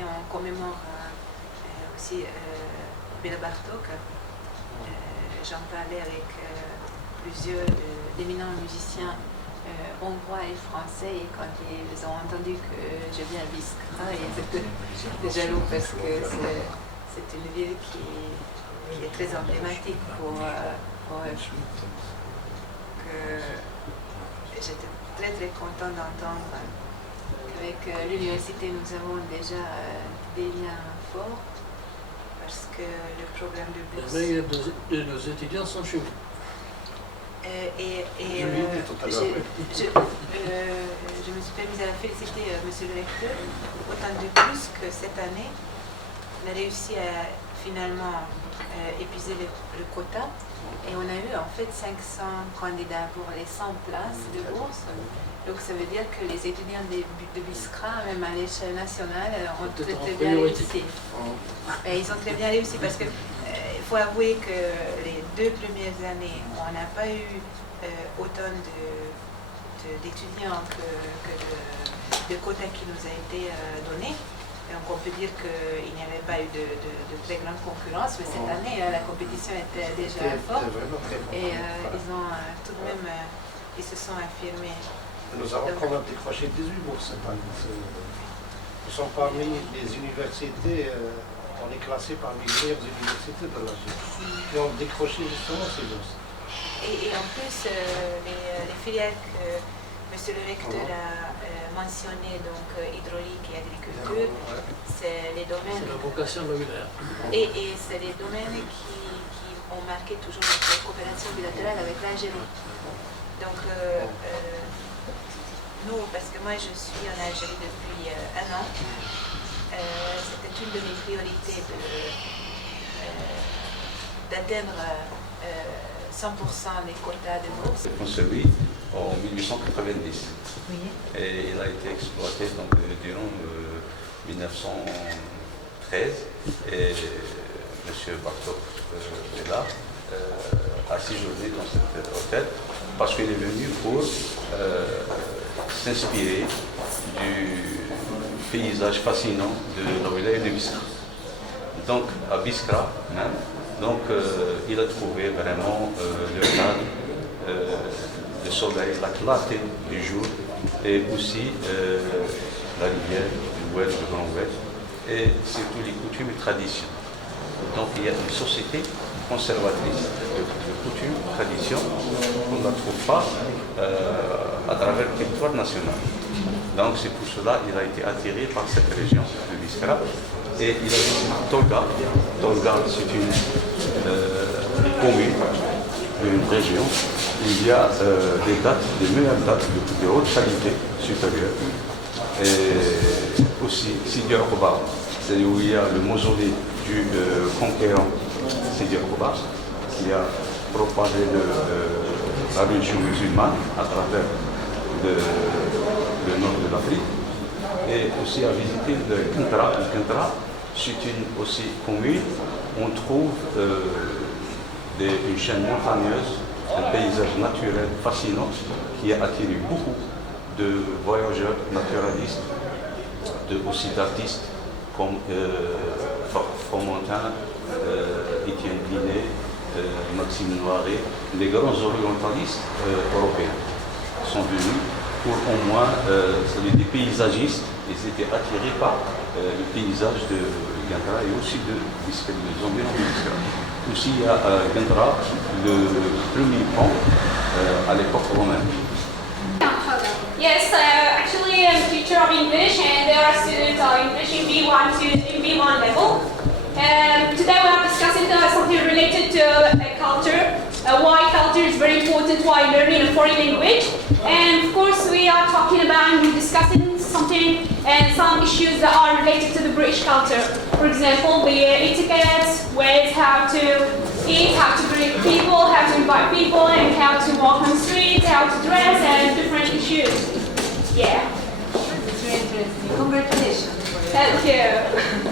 année, on commémore aussi Béla Bartók. J'en parlais avec plusieurs d'éminents musiciens hongrois et français, et quand ils ont entendu que je viens à Biskra, ils étaient jaloux parce que c'est une ville qui est très emblématique pour eux. J'étais très très contente d'entendre qu'avec l'université nous avons déjà des liens forts, parce que le programme de bourse... La meilleure de nos étudiants sont chez vous. Je me suis permise à féliciter monsieur le recteur, autant de plus que cette année, on a réussi à finalement épuiser le quota, et on a eu en fait 500 candidats pour les 100 places de bourse. Donc ça veut dire que les étudiants de Biskra, même à l'échelle nationale, ont très bien réussi. Et ils ont très bien réussi parce que il faut avouer que les 2 premières années, on n'a pas eu autant d'étudiants que de quotas qui nous a été donné. Donc on peut dire qu'il n'y avait pas eu de très grande concurrence, mais cette année, la compétition était déjà forte. Et ils ont tout de même, ils se sont affirmés. Nous avons quand même décroché 18 bourses cette année. Nous sommes parmi les universités, on est classé parmi les meilleures universités de la Chine. Et on a décroché justement ces bourses. Et en plus, les filières que M. le recteur a mentionnées, donc hydraulique et agriculture, c'est les domaines... C'est la vocation locale. Et c'est les domaines qui ont marqué toujours notre coopération bilatérale avec l'Algérie. Donc, nous, parce que moi je suis en Algérie depuis 1 an, c'était une de mes priorités d'atteindre 100% des quotas de bourse. Construit en 1890. Oui. Et il a été exploité donc, durant 1913. Et M. Bartók est là, a séjourné dans cet hôtel parce qu'il est venu pour s'inspirer du paysage fascinant de la wilaya de Biskra. Donc à Biskra même, donc, il a trouvé vraiment le cadre, le soleil, la clarté du jour, et aussi la rivière, le Oued, le Grand Oued, et surtout les coutumes et traditions. Donc il y a une société conservatrice de coutumes et traditions qu'on ne trouve pas à travers le territoire national. Donc c'est pour cela qu'il a été attiré par cette région de Biskra. Et il a visité Tolga. Tolga, c'est une commune d'une région. Il y a des meilleures dates de haute qualité supérieure. Et aussi Sidi Roba, c'est où il y a le mausolée du conquérant Sidi Roba, qui a propagé la religion musulmane à travers le nord de l'Afrique. Et aussi à visiter le Kentra. Le Kentra, c'est une aussi commune, on trouve une chaîne montagneuse, un paysage naturel fascinant qui a attiré beaucoup de voyageurs naturalistes, aussi d'artistes comme Fromentin, Étienne Binet, Maxime Noiret, les grands orientalistes européens sont venus pour au moins des paysagistes. Ils étaient attirés par le paysage de Gandra et aussi de Biskra, des environs de Biskra. Aussi il y a Gandra, le premier pont à l'époque romaine. Yes, actually I'm a teacher of English, and there are students of English in B1 to in B1 level. Today we are discussing something related to culture, why culture is very important while learning a foreign language. And of course we are talking about and discussing something and some issues that are related to the British culture. For example, the etiquette, ways how to eat, how to greet people, how to invite people, and how to walk on the streets, how to dress, and different issues. Yeah. It's very interesting. Congratulations. Thank you.